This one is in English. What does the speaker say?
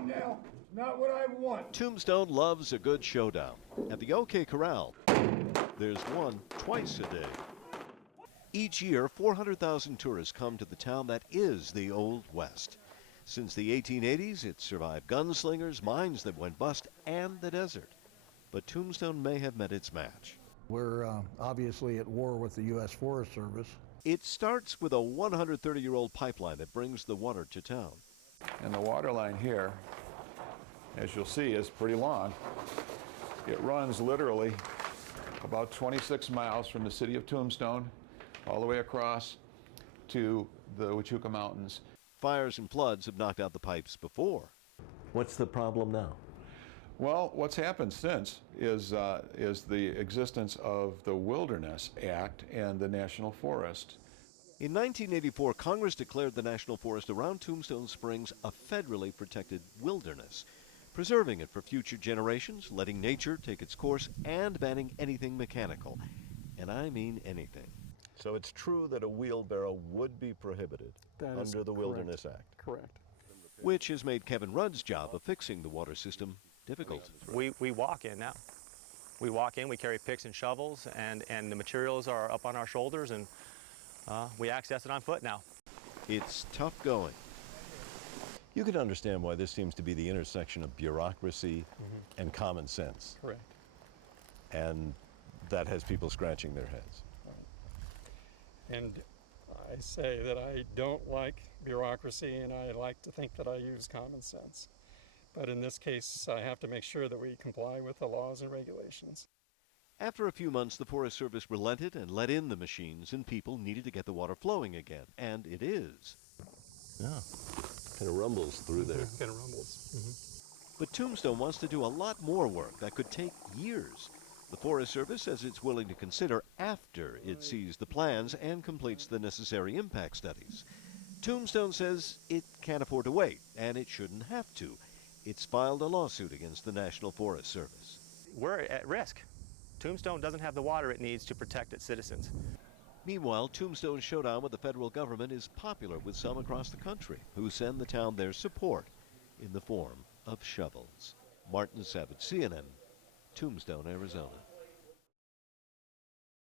on now. It's not what I want. Tombstone loves a good showdown. At the OK Corral, there's one twice a day. Each year, 400,000 tourists come to the town that is the Old West. Since the 1880s, it's survived gunslingers, mines that went bust, and the desert. But Tombstone may have met its match. We're obviously at war with the U.S. Forest Service. It starts with a 130-year-old pipeline that brings the water to town. And the water line here, as you'll see, is pretty long. It runs literally about 26 miles from the city of Tombstone all the way across to the Huachuca Mountains. Fires and floods have knocked out the pipes before. What's the problem now? Well, what's happened since is the existence of the Wilderness Act and the National Forest. In 1984, Congress declared the National Forest around Tombstone Springs a federally protected wilderness, preserving it for future generations, letting nature take its course, and banning anything mechanical. And I mean anything. So it's true that a wheelbarrow would be prohibited under the Wilderness Act. Correct. Which has made Kevin Rudd's job of fixing the water system difficult. We walk in now. We walk in, we carry picks and shovels, and the materials are up on our shoulders, and we access it on foot now. It's tough going. You can understand why this seems to be the intersection of bureaucracy and common sense. Correct. And that has people scratching their heads. And I say that I don't like bureaucracy, and I like to think that I use common sense. But in this case, I have to make sure that we comply with the laws and regulations. After a few months, the Forest Service relented and let in the machines and people needed to get the water flowing again. And it is. Yeah, kind of rumbles through there. Kind of rumbles. But Tombstone wants to do a lot more work that could take years. The Forest Service says it's willing to consider after it sees the plans and completes the necessary impact studies. Tombstone says it can't afford to wait, and it shouldn't have to. It's filed a lawsuit against the National Forest Service. We're at risk. Tombstone doesn't have the water it needs to protect its citizens. Meanwhile, Tombstone's showdown with the federal government is popular with some across the country who send the town their support in the form of shovels. Martin Savage, CNN, Tombstone, Arizona.